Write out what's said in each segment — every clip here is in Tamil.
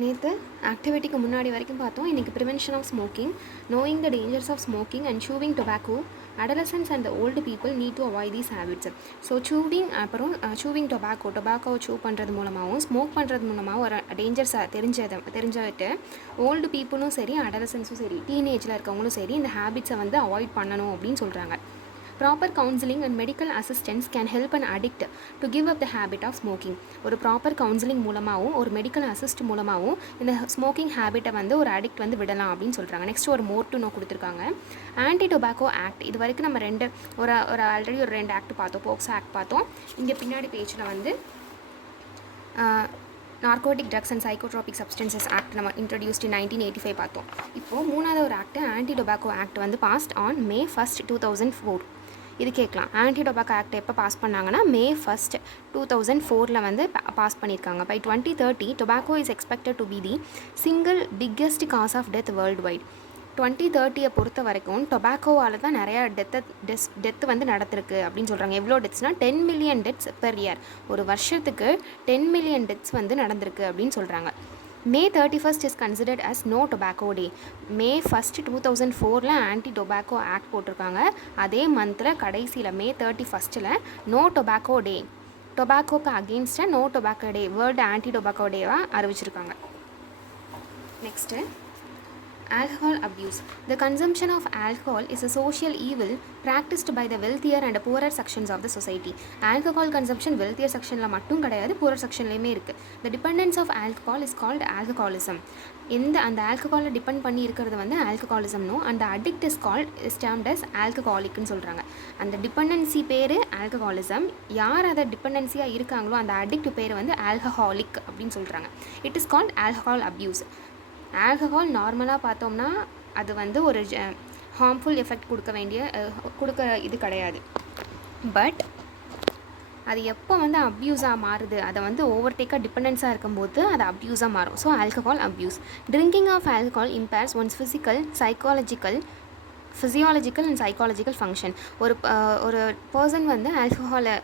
நேற்று ஆக்டிவிட்டிக்கு முன்னாடி வரைக்கும் பார்த்தோம். இன்றைக்கி prevention of smoking, knowing the dangers of smoking and chewing tobacco, adolescents and the old people need to avoid these habits. So அப்புறம் சூவிங் டொபாக்கோ சூ பண்ணுறது மூலமாகவும் ஸ்மோக் பண்ணுறது மூலமாகவும் ஒரு டேஞ்சர்ஸாக தெரிஞ்சுக்கிட்டு ஓல்டு பீப்புளும் சரி, அடலசன்ஸும் சரி, டீனேஜில் இருக்கவங்களும் சரி இந்த ஹேபிட்ஸை வந்து அவாய்ட் பண்ணணும் அப்படின்னு சொல்கிறாங்க. Proper counseling and medical assistance can help an addict to give up the habit of smoking. ஒரு ப்ராப்பர் கவுன்சிலிங் மூலமாகவும் ஒரு மெடிக்கல் அசிஸ்ட் மூலமாகவும் இந்த ஸ்மோக்கிங் ஹேபிட்டை வந்து ஒரு அடிக்ட் வந்து விடலாம் அப்படின்னு சொல்கிறாங்க. நெக்ஸ்ட் ஒரு மோர் டு நோ கொடுத்துருக்காங்க. ஆன்டி டொபாக்கோ ஆக்ட், இது வரைக்கும் நம்ம ஆல்ரெடி ஒரு 2 ஆக்ட் பார்த்தோம். போக்ஸோ ஆக்ட் பார்த்தோம். இங்கே பின்னாடி பேஜில் வந்து narcotic drugs and psychotropic substances act நம்ம இன்ட்ரடியூஸ்ட் இன் 1985 பார்த்தோம். இப்போது 3வது ஒரு ஆக்ட் ஆன்டி டொபாக்கோ ஆக்ட் வந்து பாஸ்ட் ஆன் May 1, 2004. இது கேட்கலாம். ஆன்டி டொபாக்கோ ஆக்ட் எப்போ பாஸ் பண்ணாங்கன்னா May 1, 2004 வந்து பாஸ் பண்ணியிருக்காங்க. By 2030 tobacco is expected to be the single biggest cause of death worldwide. 2030 பொறுத்த வரைக்கும் டொபாக்கோவால் தான் நிறையா டெத்து வந்து நடத்திருக்கு அப்படின்னு சொல்கிறாங்க. எவ்வளோ டெத்ஸ்னால் 10 மில்லியன் டெத்ஸ் பெர் இயர். ஒரு வருஷத்துக்கு 10 மில்லியன் டெத்ஸ் வந்து நடந்திருக்கு அப்படின்னு சொல்கிறாங்க. May 31 is considered as No Tobacco Day. May 1, 2004 anti tobacco act போட்டிருக்காங்க. அதே மந்தில் கடைசியில் May 31 நோ டொபாக்கோ டே, டொபாக்கோக்கு அகெயின்ஸ்டாக no tobacco day, world anti tobacco டேவாக அறிவிச்சிருக்காங்க. Next alcohol abuse. The consumption of alcohol is a social evil practiced by the wealthier and poorer sections of the society. Alcohol consumption wealthier sectionல மட்டும் கிடையாது, poorer sectionலையுமே இருக்குது. The dependence of alcohol is called alcoholism. அந்த ஆல்கஹாலை டிபெண்ட் பண்ணி இருக்கிறது வந்து ஆல்கஹாலிசம்னோ, அந்த அடிக்ட் இஸ் termed as alcoholicன்னு சொல்கிறாங்க. அந்த டிபெண்டன்சி பேர் ஆல்கஹாலிசம். யார் அதை டிபெண்டன்சியாக இருக்காங்களோ அந்த அடிக்ட் பேர் வந்து ஆல்கஹாலிக் அப்படின்னு சொல்கிறாங்க. It is called alcohol abuse. Alcohol நார்மலாக பார்த்தோம்னா அது வந்து ஒரு ஹார்ம்ஃபுல் எஃபெக்ட் கொடுக்க இது கிடையாது. பட் அது எப்போ வந்து அப்யூஸாக மாறுது, அதை வந்து ஓவர்டேக்காக டிபெண்டன்ஸாக இருக்கும்போது அது அப்யூஸாக மாறும். So alcohol abuse. Drinking of alcohol impairs one's physiological and psychological function. ஒரு பர்சன் வந்து ஆல்கஹாலை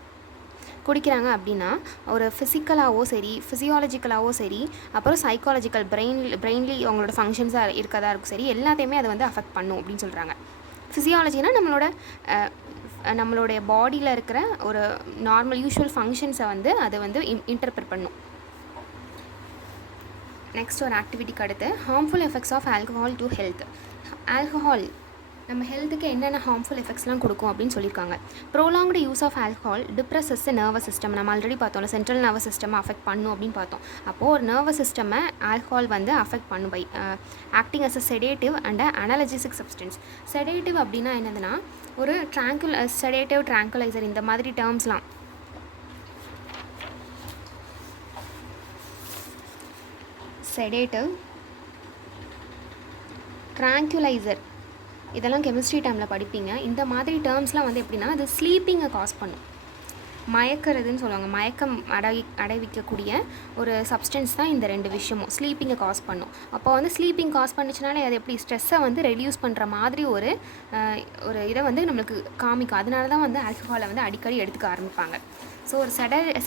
குடிக்கிறாங்க அப்படின்னா ஒரு ஃபிசிக்கலாகவோ சரி, ஃபிசியாலஜிக்கலாகவோ சரி, அப்புறம் சைக்காலஜிக்கல் பிரெயின்லி அவங்களோட ஃபங்க்ஷன்ஸாக இருக்கதா இருக்கும் சரி, எல்லாத்தையுமே அதை வந்து அஃபெக்ட் பண்ணும் அப்படின்னு சொல்கிறாங்க. ஃபிசியாலஜினா நம்மளுடைய பாடியில் இருக்கிற ஒரு நார்மல் யூஷுவல் ஃபங்க்ஷன்ஸை வந்து அதை வந்து இன்டர்பிரட் பண்ணும். நெக்ஸ்ட் ஒரு ஆக்டிவிட்டிக்கு அடுத்து harmful effects of alcohol to health. Alcohol நம்ம ஹெல்த்துக்கு என்னென்ன ஹார்ம்ஃபுல் எஃபெக்ட்ஸ்லாம் கொடுக்கும் அப்படின்னு சொல்லியிருக்காங்க. Prolonged use of alcohol depresses nervous system. நம்ம ஆல்ரெடி பார்த்தோம்ல, சென்ட்ரல் நர்வஸ் சிஸ்டமை அஃபெக்ட் பண்ணும் அப்படின்னு பார்த்தோம். அப்போது ஒரு நர்வஸ் சிஸ்டமை ஆல்கஹால் வந்து அஃபெக்ட் பண்ணும் by acting as a sedative and analgesic substance. Sedative அப்படின்னா என்னதுன்னா ஒரு செடேட்டிவ் ட்ராங்குலைசர், இந்த மாதிரி டேர்ம்ஸ்லாம் செடேட்டிவ் ட்ராங்குலைசர் இதெல்லாம் கெமிஸ்ட்ரி டைமில் படிப்பீங்க. இந்த மாதிரி டேர்ம்ஸ்லாம் வந்து எப்படின்னா அது ஸ்லீப்பிங்கை காஸ் பண்ணும், மயக்கிறதுன்னு சொல்லுவாங்க. மயக்கம் அடைவிக்கக்கூடிய ஒரு சப்ஸ்டன்ஸ் தான் இந்த 2 விஷயமும். ஸ்லீப்பிங்கை காஸ் பண்ணும். அப்போ வந்து ஸ்லீப்பிங் காஸ் பண்ணிச்சுனாலே அது எப்படி ஸ்ட்ரெஸ்ஸை வந்து ரெடியூஸ் பண்ணுற மாதிரி ஒரு இதை வந்து நம்மளுக்கு காமிக்கும். அதனால தான் வந்து ஆல்கஹாலை வந்து அடிக்கடி எடுத்துக்க ஆரம்பிப்பாங்க. ஸோ ஒரு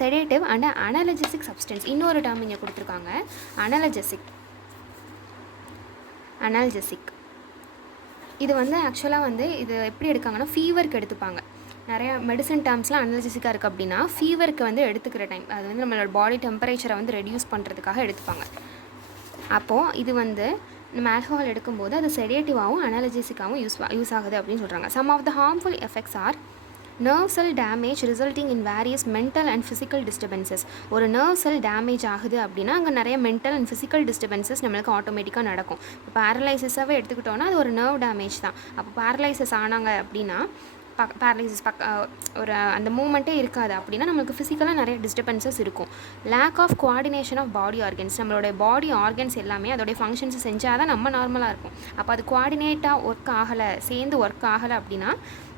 செடேட்டிவ் அண்ட் அனலஜிசிக் சப்ஸ்டன்ஸ். இன்னொரு டேர்ம் இங்கே கொடுத்துருக்காங்க, அனால்ஜெசிக். இது வந்து ஆக்சுவலாக வந்து இது எப்படி எடுக்காங்கன்னா ஃபீவருக்கு எடுத்துப்பாங்க. நிறையா மெடிசன் டேர்ம்ஸ்லாம் அனலஜிசிக்காக இருக்குது அப்படின்னா ஃபீவருக்கு வந்து எடுத்துக்கிற டைம், அது வந்து நம்மளோட பாடி டெம்பரேச்சரை வந்து ரெடியூஸ் பண்ணுறதுக்காக எடுத்துப்பாங்க. அப்போது இது வந்து நம்ம ஆல்கஹால் எடுக்கும்போது அது செடேட்டிவாகவும் அனலஜிசிக்காகவும் யூஸ் ஆகுது அப்படின்னு சொல்கிறாங்க. Some of the harmful effects are nerve cell damage resulting in various mental and physical disturbances. ஒரு nerve cell damage ஆகுது அப்படின்னா அங்கே நிறைய மென்டல் அண்ட் ஃபிசிக்கல் டிஸ்டர்பன்சஸ் நம்மளுக்கு ஆட்டோமேட்டிக்காக நடக்கும். இப்போ பேரலைசிஸாகவே எடுத்துக்கிட்டோன்னா அது ஒரு நர்வ் டேமேஜ் தான். அப்போ பேரலைசிஸ் ஆனாங்க அப்படின்னா பேரலைசிஸ் ஒரு அந்த மூமெண்ட்டே இருக்காது அப்படின்னா நம்மளுக்கு ஃபிசிக்கலாக நிறைய டிஸ்டர்பன்சஸ் இருக்கும். Lack of coordination of body organs. நம்மளோட பாடி ஆர்கன்ஸ் எல்லாமே அதோடைய ஃபங்க்ஷன்ஸ் செஞ்சால் தான் நம்ம நார்மலாக இருக்கும். அப்போ அது கோஆர்டினேட்டாக சேர்ந்து ஒர்க் ஆகலை அப்படின்னா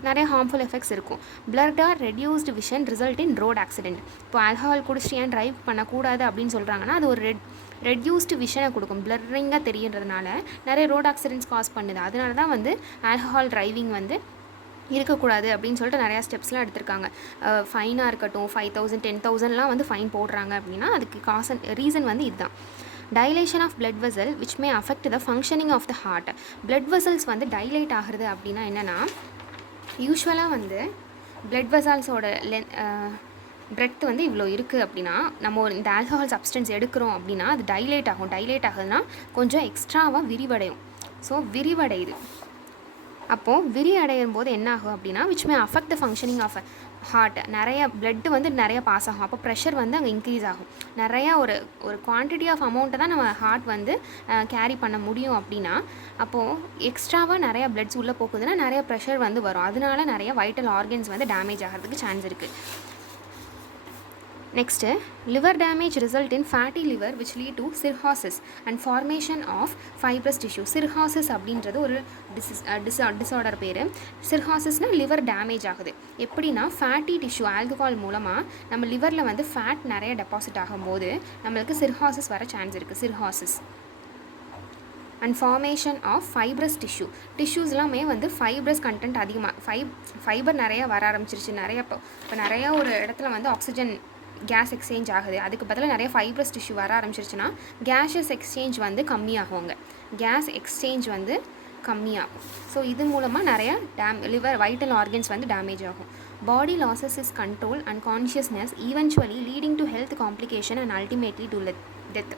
நிறைய ஹார்ம்ஃபுல் எஃபெக்ட்ஸ் இருக்கும். Blurred or reduced vision result in road accident. இப்போ ஆல்கஹால் குடிச்சிட்டு ஏன் ட்ரைவ் பண்ணக்கூடாது அப்படின்னு சொல்கிறாங்கன்னா அது ஒரு ரெடியூஸ்டு விஷனை கொடுக்கும். பிளரிங்காக தெரியுறதுனால நிறைய ரோட் ஆக்சிடென்ட்ஸ் காஸ் பண்ணுது. அதனால தான் வந்து ஆல்கஹால் டிரைவிங் வந்து இருக்கக்கூடாது அப்படின்னு சொல்லிட்டு நிறையா ஸ்டெப்ஸ்லாம் எடுத்திருக்காங்க. ஃபைனாக இருக்கட்டும் 5,000 10,000லாம் வந்து ஃபைன் போடுறாங்க அப்படின்னா அதுக்கு ரீசன் வந்து இதுதான். Dilation of blood vessel which may affect the functioning of the heart. blood vessels வந்து டைலேட் ஆகிறது அப்படின்னா என்னென்னா, யூஸ்வலாக வந்து blood vesselsோட பிரெத் வந்து இவ்வளோ இருக்குது அப்படின்னா, நம்ம இந்த ஆல்கஹால் சப்ஸ்டன்ஸ் எடுக்கிறோம் அப்படின்னா அது டைலேட் ஆகும். டைலேட் ஆகுதுன்னா கொஞ்சம் எக்ஸ்ட்ராவாக விரிவடையும். ஸோ விரிவடையுது. அப்போது விரிவடையும் போது என்ன ஆகும் அப்படின்னா, which may affect the functioning of heart. நிறைய பிளட்டு வந்து நிறைய பாஸ் ஆகும். அப்போ ப்ரெஷர் வந்து அங்கே இன்க்ரீஸ் ஆகும். நிறையா ஒரு குவான்டிட்டி ஆஃப் அமௌண்ட்டை தான் நம்ம ஹார்ட் வந்து கேரி பண்ண முடியும் அப்படின்னா, அப்போது எக்ஸ்ட்ராவாக நிறையா பிளட்ஸ் உள்ளே போகுதுன்னா நிறைய ப்ரெஷர் வந்து வரும். அதனால நிறைய வைட்டல் ஆர்கன்ஸ் வந்து டேமேஜ் ஆகிறதுக்கு சான்ஸ் இருக்குது. Next, liver damage result in fatty liver which lead to cirrhosis and formation of fibrous tissue. Cirrhosis அப்படின்றது ஒரு டிஸார்டர் பேர். சிர்ஹாசிஸ்னால் லிவர் டேமேஜ் ஆகுது. எப்படின்னா ஃபேட்டி டிஷ்யூ ஆல்கஹால் மூலமாக நம்ம லிவரில் வந்து ஃபேட் நிறைய டெபாசிட் ஆகும்போது நம்மளுக்கு சிர்ஹாசிஸ் வர சான்ஸ் இருக்குது. சிர்ஹாசிஸ் அண்ட் ஃபார்மேஷன் ஆஃப் ஃபைப்ரஸ் டிஷ்யூஸ்லாமே வந்து ஃபைப்ரஸ் கண்டென்ட் அதிகமாக ஃபைபர் நிறையா வர ஆரம்பிச்சிருச்சு. இப்போ நிறையா ஒரு இடத்துல வந்து ஆக்சிஜன் கேஸ் எக்ஸ்சேஞ்ச் ஆகுது. அதுக்கு பதிலாக நிறைய ஃபைப்ரஸ் டிஷ்யூ வர ஆரம்பிச்சிருச்சுன்னா கேஷஸ் எக்ஸ்சேஞ்ச் வந்து கம்மியாகுங்க. கேஸ் எக்ஸ்சேஞ்ச் வந்து கம்மியாகும். ஸோ இது மூலமாக நிறையா லிவர் வைட்டல் ஆர்கன்ஸ் வந்து டேமேஜ் ஆகும். Body losses is control and consciousness eventually leading to health complication and ultimately to death.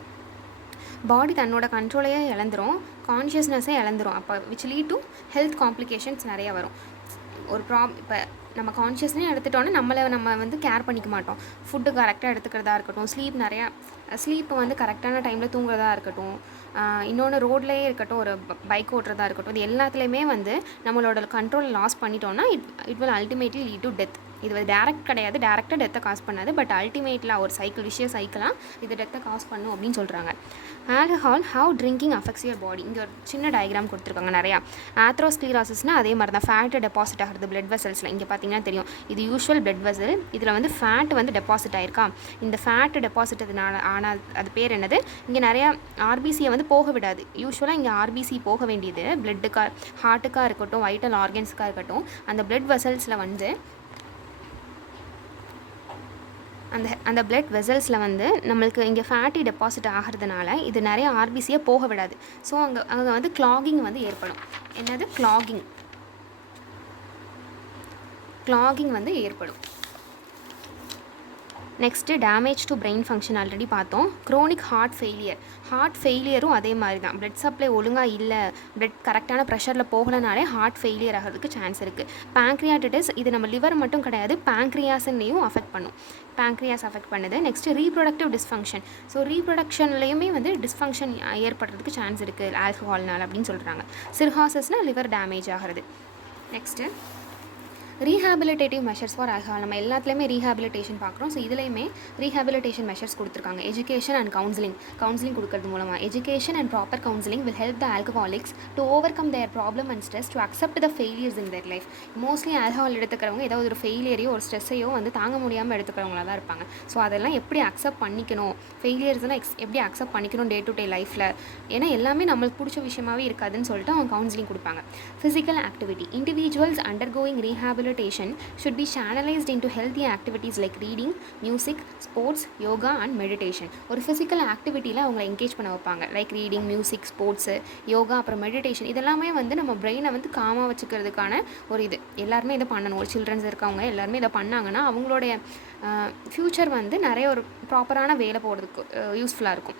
Body தன்னோட கண்ட்ரோலையே இழந்துரும், கான்ஷியஸ்னஸே இழந்துரும். அப்போ which lead to health complications நிறையா வரும். ஒரு இப்போ நம்ம கான்ஷியஸ்னே எடுத்துட்டோன்னா நம்ம வந்து கேர் பண்ணிக்க மாட்டோம். ஃபுட்டு கரெக்டாக எடுத்துக்கிறதா இருக்கட்டும், ஸ்லீப்பை வந்து கரெக்டான டைமில் தூங்குறதா இருக்கட்டும், இன்னொன்று ரோட்லேயே இருக்கட்டும், ஒரு பைக் ஓட்டுறதா இருக்கட்டும், இது எல்லாத்துலேயுமே வந்து நம்மளோட கண்ட்ரோல் லாஸ் பண்ணிட்டோன்னா it will ultimately lead to death. இது டேரக்ட் கிடையாது, டேரெக்டாக டெத்தை காஸ் பண்ணாது, பட் அல்டிமேட்டில் ஒரு சைக்கிளாக இது டெத்தை காஸ் பண்ணும் அப்படின்னு சொல்கிறாங்க. Alcohol how drinking affects your body. இங்கே ஒரு சின்ன டயக்ராம் கொடுத்துருக்காங்க நிறையா. ஆத்ரோஸ்க்ளீரோசிஸ்னால் அதே மாதிரி தான், ஃபேட்டு டெபாசிட் ஆகிறது பிளட் வெசல்ஸில். இங்கே பார்த்தீங்கன்னா தெரியும், இது யூஸ்வல் பிளட் வெசல். இதில் வந்து ஃபேட் வந்து டெபாசிட் ஆயிருக்கா. இந்த ஃபேட்டு டெபாசிட்டதுனால ஆனால் அது பேர் என்னது, இங்கே நிறையா ஆர்பிசியை வந்து போக விடாது. யூஸ்வலாக இங்கே ஆர்பிசி போக வேண்டியது பிளட்டுக்காக, ஹார்ட்டுக்காக இருக்கட்டும், வைட்டல் ஆர்கன்ஸுக்காக இருக்கட்டும், அந்த பிளட் வெசல்ஸில் வந்து அந்த பிளட் வெசல்ஸில் வந்து நம்மளுக்கு இங்கே ஃபேட்டி டெபாசிட் ஆகிறதுனால இது நிறைய ஆர்பிசியை போக விடாது. ஸோ அங்கே வந்து கிளாகிங் வந்து ஏற்படும். என்னது கிளாகிங் வந்து ஏற்படும். Next damage to brain function already பார்த்தோம். க்ரோனிக் ஹார்ட் ஃபெயிலியரும் அதே மாதிரி தான். பிளட் சப்ளை ஒழுங்காக இல்லை, பிளட் கரெக்டான ப்ரெஷரில் போகலனாலே ஹார்ட் ஃபெயிலியர் ஆகிறதுக்கு சான்ஸ் இருக்குது. பேங்க்ரியாட்டிஸ், இது நம்ம லிவர் மட்டும் கிடையாது, பேங்க்ரியாஸ்னையும் அஃபெக்ட் பண்ணும். பேங்க்ரியாஸ் அஃபெக்ட் பண்ணுது. Next reproductive dysfunction. ஸோ ரீப்ரொடக்ஷன்லேயுமே வந்து டிஸ்ஃபங்க்ஷன் ஏற்படுறதுக்கு சான்ஸ் இருக்குது ஆல்கஹால்னால் அப்படின்னு சொல்கிறாங்க. சிர்ஹாசிஸ்னால் லிவர் டேமேஜ் ஆகிறது. Next rehabilitative measures for alcohol. நம்ம எல்லாத்துலேயுமே ரீஹாபிலிட்டேஷன் பார்க்குறோம். ஸோ இதுலேயுமே ரீஹாபிலிட்டேஷன் மெஷர்ஸ் கொடுத்துருக்காங்க. எஜுகேஷன் அண்ட் கவுன்சிலிங் கொடுக்கறது மூலமாக. Education and proper counselling will help the alcoholics to overcome there problem and stress to accept the failures in their life. Mostly alcohol எடுத்துக்கிறவங்க ஏதாவது ஒரு ஃபெயிலியரையோ ஒரு ஸ்ட்ரெஸ்ஸையோ வந்து தாங்க முடியாமல் எடுத்துக்கிறவங்களாக தான் இருப்பாங்க. ஸோ அதெல்லாம் எப்படி அக்செப்ட் பண்ணிக்கணும், ஃபெயிலியர்ஸ்லாம் எப்படி அக்செப்ட் பண்ணிக்கணும் டே டு டே லைஃப்பில், ஏன்னா எல்லாமே நம்மளுக்கு பிடிச்ச விஷயமாகவே இருக்காதுன்னு சொல்லிட்டு அவங்க கவுன்சிலிங் கொடுப்பாங்க. Physical activity. Individuals undergoing rehabilitation should be channelized into healthy activities like reading, music, sports, yoga and meditation. ஒரு ஃபிசிக்கல் ஆக்டிவிட்டியில் அவங்களை என்கேஜ் பண்ண வைப்பாங்க. Like reading, music, sports, yoga, அப்புறம் மெடிடேஷன். இதெல்லாமே வந்து நம்ம பிரெயினை வந்து காமாக வச்சுக்கிறதுக்கான ஒரு இது. எல்லாருமே இதை பண்ணணும். ஒரு சில்ட்ரன்ஸ் இருக்கவங்க எல்லாருமே இதை பண்ணாங்கன்னா அவங்களுடைய ஃப்யூச்சர் வந்து நிறைய ஒரு ப்ராப்பரான வேலை போகிறதுக்கு யூஸ்ஃபுல்லாக இருக்கும்.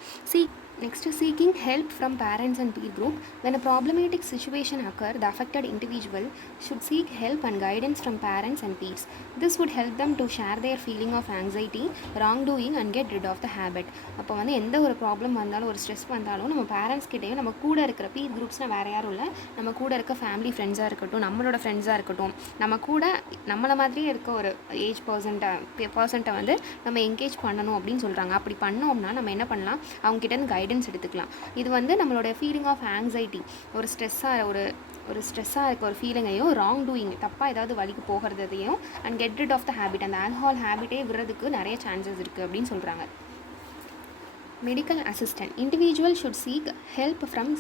Next, seeking help from parents and peer group. When a problematic situation occurs, the affected individual should seek help and guidance from parents and peers. This would help them to share their feeling of anxiety, wrongdoing and get rid of the habit. அப்போ வந்து எந்த ஒரு ப்ராப்ளம் வந்தாலும், ஒரு ஸ்ட்ரெஸ் வந்தாலும், நம்ம பேரண்ட்ஸ் கிட்டேயும் நம்ம கூட இருக்கிற பீர் குரூப்ஸ்னால் வேறு யாரும் இல்லை, நம்ம கூட இருக்க ஃபேமிலி ஃப்ரெண்ட்ஸாக இருக்கட்டும், நம்மளோட ஃப்ரெண்ட்ஸாக இருக்கட்டும், நம்ம கூட நம்மளை மாதிரியே இருக்க ஒரு ஏஜ் பர்சன்ட்டை வந்து நம்ம என்கேஜ் பண்ணணும் அப்படின்னு சொல்கிறாங்க. அப்படி பண்ணோம்னா நம்ம என்ன பண்ணலாம், அவங்ககிட்ட கைடன்ஸ் எடுத்துக்கலாம். இது வந்து நம்மளோட ஃபீலிங் ஆஃப் ஆங்ஸைட்டி, ஒரு ஸ்ட்ரெஸ்ஸாக இருக்க ஒரு ஃபீலிங்கையும், ராங் டூயிங், தப்பாக ஏதாவது வழிக்கு போகிறதையும், and get rid of the habit, அந்த ஆல்கஹால் ஹேபிட்டே விடுறதுக்கு நிறைய சான்சஸ் இருக்குது அப்படின்னு சொல்கிறாங்க. Medical assistant. Individual should seek help from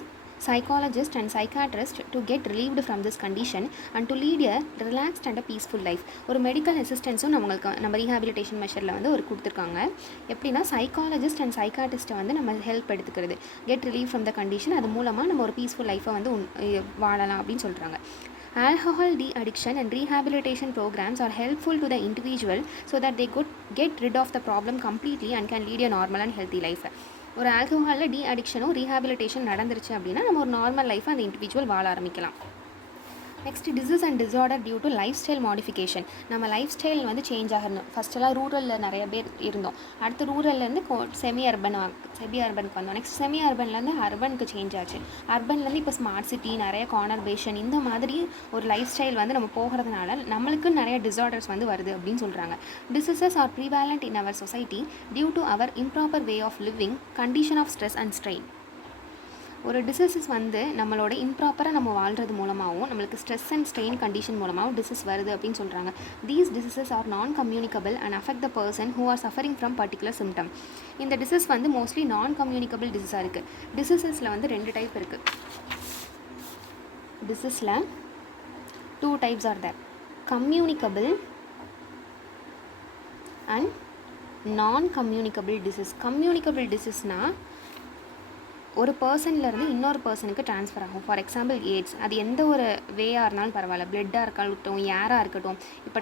psychologists and psychiatrists to get relieved from this condition and to lead a relaxed and a peaceful life. ஒரு மெடிக்கல் அசிஸ்டன்ஸும் நம்ம ரீஹாபிலிட்டேஷன் மெஷரில் வந்து ஒரு கொடுத்துருக்காங்க. எப்படின்னா சைக்காலஜிஸ்ட் அண்ட் சைக்காட்டிஸ்ட்டை வந்து நம்ம ஹெல்ப் எடுத்துக்கிறது, get relieve from the condition, அது மூலமாக நம்ம ஒரு பீஸ்ஃபுல் லைஃப்பை வந்து வாழலாம் அப்படின்னு சொல்கிறாங்க. Alcohol de-addiction and rehabilitation programs are helpful to the individual so that they could get rid of the problem completely and can lead a normal and healthy life. ஒரு ஆல்கஹாலில் டீஅடிக்ஷனும் ரீஹாபிலிட்டேஷன் நடந்துருச்சு அப்படின்னா நம்ம ஒரு நார்மல் லைஃப்பை அந்த இண்டிவிஜுவல் வாழ ஆரம்பிக்கலாம். Next disease and disorder due to lifestyle modification. நம்ம லைஃப் ஸ்டைல் வந்து சேஞ்ச் ஆகணும். ஃபஸ்ட்டெல்லாம் ரூரலில் நிறைய பேர் இருந்தோம், அடுத்து ரூரல்லேருந்து செமி அர்பனுக்கு வந்தோம், நெக்ஸ்ட் செமி அர்பன்லேருந்து அர்பனுக்கு சேஞ்ச் ஆச்சு, அர்பன்லேருந்து இப்போ ஸ்மார்ட் சிட்டி, நிறைய கார்னர்பேஷன், இந்த மாதிரி ஒரு லைஃப் ஸ்டைல் வந்து நம்ம போகிறதுனால நம்மளுக்கு நிறைய டிஸார்டர்ஸ் வந்து வருது அப்படின்னு சொல்கிறாங்க. Diseases are prevalent in our society due to our improper way of living, condition of stress and strain. ஒரு டிசீசஸ் வந்து நம்மளோட இம்ப்ராப்பராக நம்ம வாழ்கிறது மூலமாகவும் நம்மளுக்கு ஸ்ட்ரெஸ் அண்ட் ஸ்ட்ரெயின் கண்டிஷன் மூலமாகவும் டிசீஸ் வருது அப்படின்னு சொல்கிறாங்க. These diseases are non communicable and affect the person who are suffering from particular symptom. இந்த டிசீஸ் வந்து மோஸ்ட்லி நான் கம்யூனிகபிள் டிசீஸாக இருக்குது. டிசீசஸில் வந்து 2 டைப் இருக்குது. டிசீஸில் 2 types are there, communicable and non communicable disease. Communicable டிசீஸ்னால் ஒரு பர்சன்லேருந்து இன்னொரு பர்சனுக்கு ட்ரான்ஸ்ஃபர் ஆகும். ஃபார் எக்ஸாம்பிள் எய்ட்ஸ், அது எந்த ஒரு வேயாக இருந்தாலும் பரவாயில்ல, பிளட்டாக இருக்கட்டும், ஏராக இருக்கட்டும். இப்போ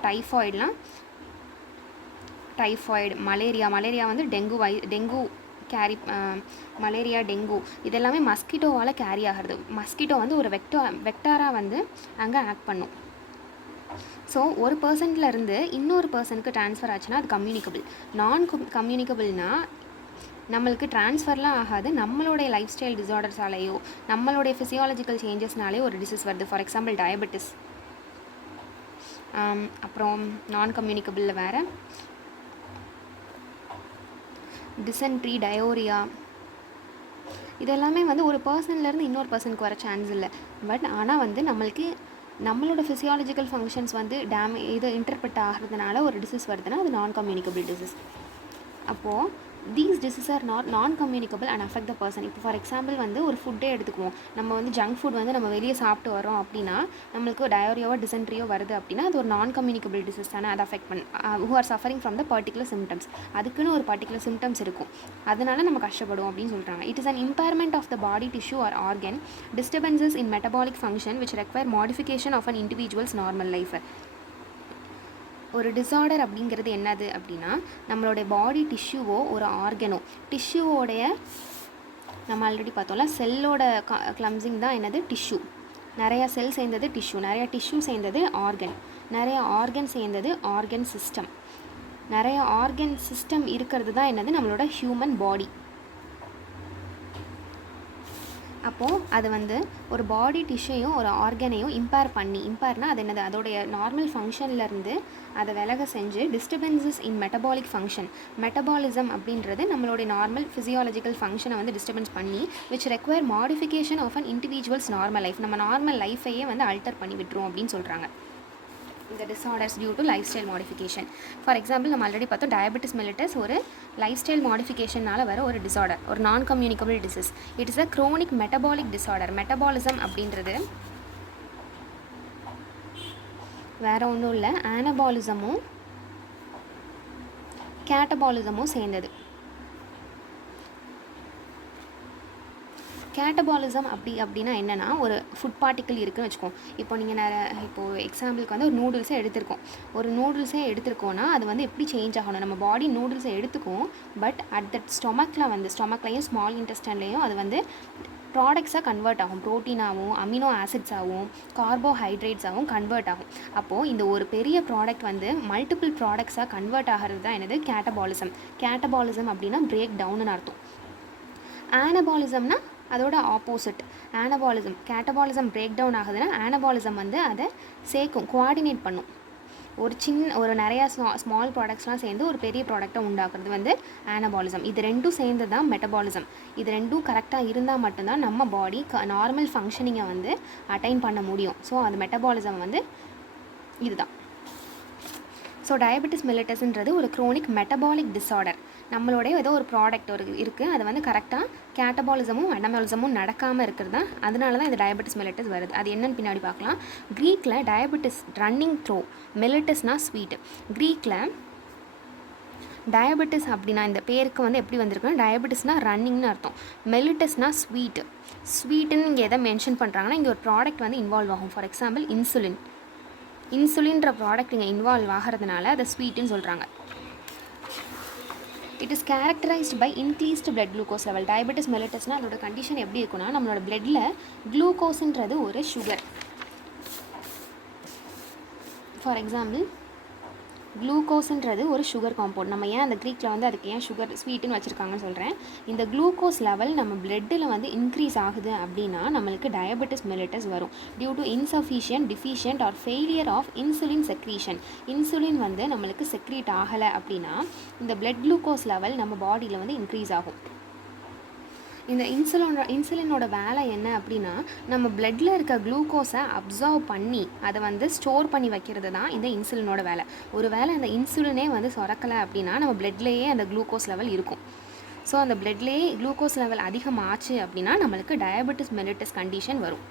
டைஃபாய்டு, மலேரியா வந்து டெங்கு கேரி, மலேரியா, டெங்கு இதெல்லாமே மஸ்கிட்டோவால் கேரி ஆகிறது. மஸ்கிட்டோ வந்து ஒரு வெக்டாராக வந்து அங்கே ஆக்ட் பண்ணும். ஸோ ஒரு பர்சன்லேருந்து இன்னொரு பர்சனுக்கு ட்ரான்ஸ்ஃபர் ஆச்சுன்னா அது கம்யூனிகபிள். நான் கம்யூனிகபிள்னால் நம்மளுக்கு ட்ரான்ஸ்ஃபர்லாம் ஆகாது, நம்மளுடைய லைஃப் ஸ்டைல் டிஸார்டர்ஸாலேயோ நம்மளுடைய ஃபிசியாலஜிக்கல் சேஞ்சஸ்னாலேயோ ஒரு டிசீஸ் வருது. For example diabetes. அப்புறம் நான் கம்யூனிகபிளில் வேறு டிசென்ட்ரி, டயோரியா, இதெல்லாமே வந்து ஒரு பர்சன்லேருந்து இன்னொரு பர்சனுக்கு வர சான்ஸ் இல்லை. பட் ஆனால் வந்து நம்மளோட ஃபிசியாலஜிக்கல் ஃபங்க்ஷன்ஸ் வந்து இது இன்டர்பிரட் ஆகிறதுனால ஒரு டிசீஸ் வருதுன்னா அது நான் கம்யூனிகபிள் டிசீஸ். அப்போது these diseases are not non-communicable and affect the person. இப்போ ஃபார் எக்ஸாம்பிள் வந்து ஒரு ஃபுட்டே எடுத்துக்குவோம், நம்ம வந்து ஜங்க் ஃபுட் வந்து நம்ம வெளியே சாப்பிட்டு வரோம் அப்படின்னா நம்மளுக்கு டயோரியாவோ டிசென்ட்ரியோ வருது அப்படின்னா அது ஒரு நான் கம்யூனிகபிள் டிசீஸ் தானே. அதை affect who are suffering from the particular symptoms. அதுக்குன்னு ஒரு பர்டிகுலர் சிம்டம்ஸ் இருக்கும், அதனால நம்ம கஷ்டப்படுவோம் அப்படின்னு சொல்கிறாங்க. It is an impairment of the body tissue or organ, disturbances in metabolic function which require modification of an individual's normal life. ஒரு டிஸார்டர் அப்படிங்கிறது என்னது அப்படின்னா நம்மளுடைய பாடி டிஷ்யூவோ ஒரு ஆர்கனோ, டிஷ்யூவோடைய நம்ம ஆல்ரெடி பார்த்தோம்ல செல்லோட கிளம்சிங் தான் என்னது டிஷ்யூ. நிறையா செல் சேர்ந்தது டிஷ்யூ, நிறையா டிஷ்யூ சேர்ந்தது ஆர்கன், நிறையா ஆர்கன் சேர்ந்தது ஆர்கன் சிஸ்டம், நிறையா ஆர்கன் சிஸ்டம் இருக்கிறது தான் என்னது நம்மளோட ஹியூமன் பாடி. அப்போது அது வந்து ஒரு பாடி டிஷ்யூயும் ஒரு ஆர்கனையும் இம்பேர்னால் அது என்னது அதோடைய நார்மல் ஃபங்க்ஷன்லேருந்து அதை விலக செஞ்சு disturbances in metabolic function. Metabolism அப்படின்றது நம்மளுடைய நார்மல் ஃபிசியாலஜிக்கல் ஃபங்க்ஷனை வந்து டிஸ்டர்பன்ஸ் பண்ணி which require modification of an individuals normal life. நம்ம நார்மல் லைஃபையே வந்து அல்டர் பண்ணி விட்டுரும் அப்படின்னு சொல்கிறாங்க. இந்த disorders due to lifestyle modification. For example நம்ம ஆல்ரெடி பார்த்தோம் டயபெட்டிஸ் மெலிட்டஸ் ஒரு லைஃப் ஸ்டைல் மாடிஃபிகேஷனால் வர ஒரு டிஸார்டர், ஒரு non communicable disease. It is a chronic metabolic disorder. Metabolism அப்படின்றது வேறு ஒன்றும் இல்லை, ஆனபாலிசமும் கேட்டபாலிசமும் சேர்ந்தது. கேட்டபாலிசம் அப்படின்னா என்னென்னா ஒரு ஃபுட் பார்ட்டிக்கல் இருக்குதுன்னு வச்சுக்கோம். இப்போது எக்ஸாம்பிளுக்கு வந்து ஒரு நூடுல்ஸே எடுத்திருக்கோன்னா அது வந்து எப்படி சேஞ்ச் ஆகணும், நம்ம பாடி நூடுல்ஸை எடுத்துக்கும், பட் அட் தட் ஸ்டொமக்லையும் ஸ்மால் இன்டெஸ்டைன்லேயும் அது வந்து ப்ராடக்ட்ஸாக கன்வெர்ட் ஆகும், ப்ரோட்டீனாகவும் அமினோ ஆசிட்ஸாகவும் கார்போஹைட்ரேட்ஸாகவும் கன்வெர்ட் ஆகும். அப்போது இந்த ஒரு பெரிய ப்ராடக்ட் வந்து மல்டிபிள் ப்ராடக்ட்ஸாக கன்வெர்ட் ஆகிறது தான் என்னது கேட்டபாலிசம். கேட்டபாலிசம் அப்படின்னா பிரேக் டவுன்னு அர்த்தம். ஆனபாலிசம்னா அதோட opposite anabolism. Catabolism break down ஆகுதுன்னா ஆனபாலிசம் வந்து அதை சேர்க்கும், கோஆர்டினேட் பண்ணும். ஒரு நிறையா ஸ்மால் ப்ராடக்ட்ஸ்லாம் சேர்ந்து ஒரு பெரிய ப்ராடக்டை உண்டாக்குறது வந்து ஆனபாலிசம். இது ரெண்டும் சேர்ந்து தான் மெட்டபாலிசம். இது ரெண்டும் கரெக்டாக இருந்தால் மட்டும்தான் நம்ம பாடி நார்மல் ஃபங்க்ஷனிங்கை வந்து அட்டைன் பண்ண முடியும். ஸோ அந்த மெட்டபாலிசம் வந்து இதுதான். ஸோ டயபெட்டிஸ் மெலிட்டஸ்ன்றது ஒரு க்ரோனிக் மெட்டபாலிக் டிஸார்டர். நம்மளோட ஏதோ ஒரு ப்ராடக்ட் இருக்குது, அது வந்து கரெக்டாக கேட்டபாலிசமும் மெட்டபாலிசமும் நடக்காமல் இருக்கிறது தான், அதனால தான் இந்த டயபெட்டிஸ் மெலிட்டஸ் வருது. அது என்னன்னு பின்னாடி பார்க்கலாம். க்ரீக்கில் டயபெட்டிஸ் ரன்னிங் த்ரோ, மெலிட்டஸ்னால் ஸ்வீட். க்ரீக்கில் டயபெட்டிஸ் அப்படின்னா இந்த பேருக்கு வந்து எப்படி வந்திருக்குன்னா, டயபெட்டிஸ்னால் ரன்னிங்னு அர்த்தம், மெலிட்டஸ்னால் ஸ்வீட்டு. ஸ்வீட்டுன்னு இங்கே எதை மென்ஷன் பண்ணுறாங்கன்னா, இங்கே ஒரு ப்ராடக்ட் வந்து இன்வால்வ் ஆகும். ஃபார் எக்ஸாம்பிள் இன்சுலின்ற ப்ராடக்ட் இங்கே இன்வால்வ் ஆகிறதுனால அதை ஸ்வீட்டுன்னு சொல்கிறாங்க. It is characterized by increased blood glucose level. Diabetes மெலிட்டஸ்னால் அதோட கண்டிஷன் எப்படி இருக்குன்னா, நம்மளோட பிளட்டில் குளுக்கோஸ்ன்றது ஒரு சுகர். ஃபார் எக்ஸாம்பிள் குளுக்கோஸ்ன்றது ஒரு சுகர் காம்பவுண்ட். நம்ம ஏன் அந்த க்ரீக்கில் வந்து அதுக்கு ஏன் சுகர் ஸ்வீட்டுன்னு வச்சுருக்காங்கன்னு சொல்கிறேன். இந்த குளுக்கோஸ் லெவல் நம்ம பிளட்டில் வந்து இன்க்ரீஸ் ஆகுது அப்படின்னா நம்மளுக்கு டயபெட்டிஸ் மெலிட்டஸ் வரும். Due to insufficient, deficient or failure of insulin secretion. Insulin வந்து நம்மளுக்கு செக்ரீட் ஆகலை அப்படின்னா இந்த பிளட் குளுக்கோஸ் லெவல் நம்ம பாடியில் வந்து இன்க்ரீஸ் ஆகும். இந்த இன்சுலினோட வேலை என்ன அப்படின்னா, நம்ம பிளட்டில் இருக்க குளுக்கோஸை அப்சர்வ் பண்ணி அதை வந்து ஸ்டோர் பண்ணி வைக்கிறது தான் இந்த இன்சுலினோட வேலை. ஒரு வேளை அந்த இன்சுலினே வந்து சுரக்கலை அப்படின்னா நம்ம பிளட்லேயே அந்த குளுக்கோஸ் லெவல் இருக்கும். ஸோ அந்த பிளட்லேயே குளுக்கோஸ் லெவல் அதிகமாச்சு அப்படின்னா நம்மளுக்கு டயபெட்டிஸ் மெலிட்டஸ் கண்டிஷன் வரும்.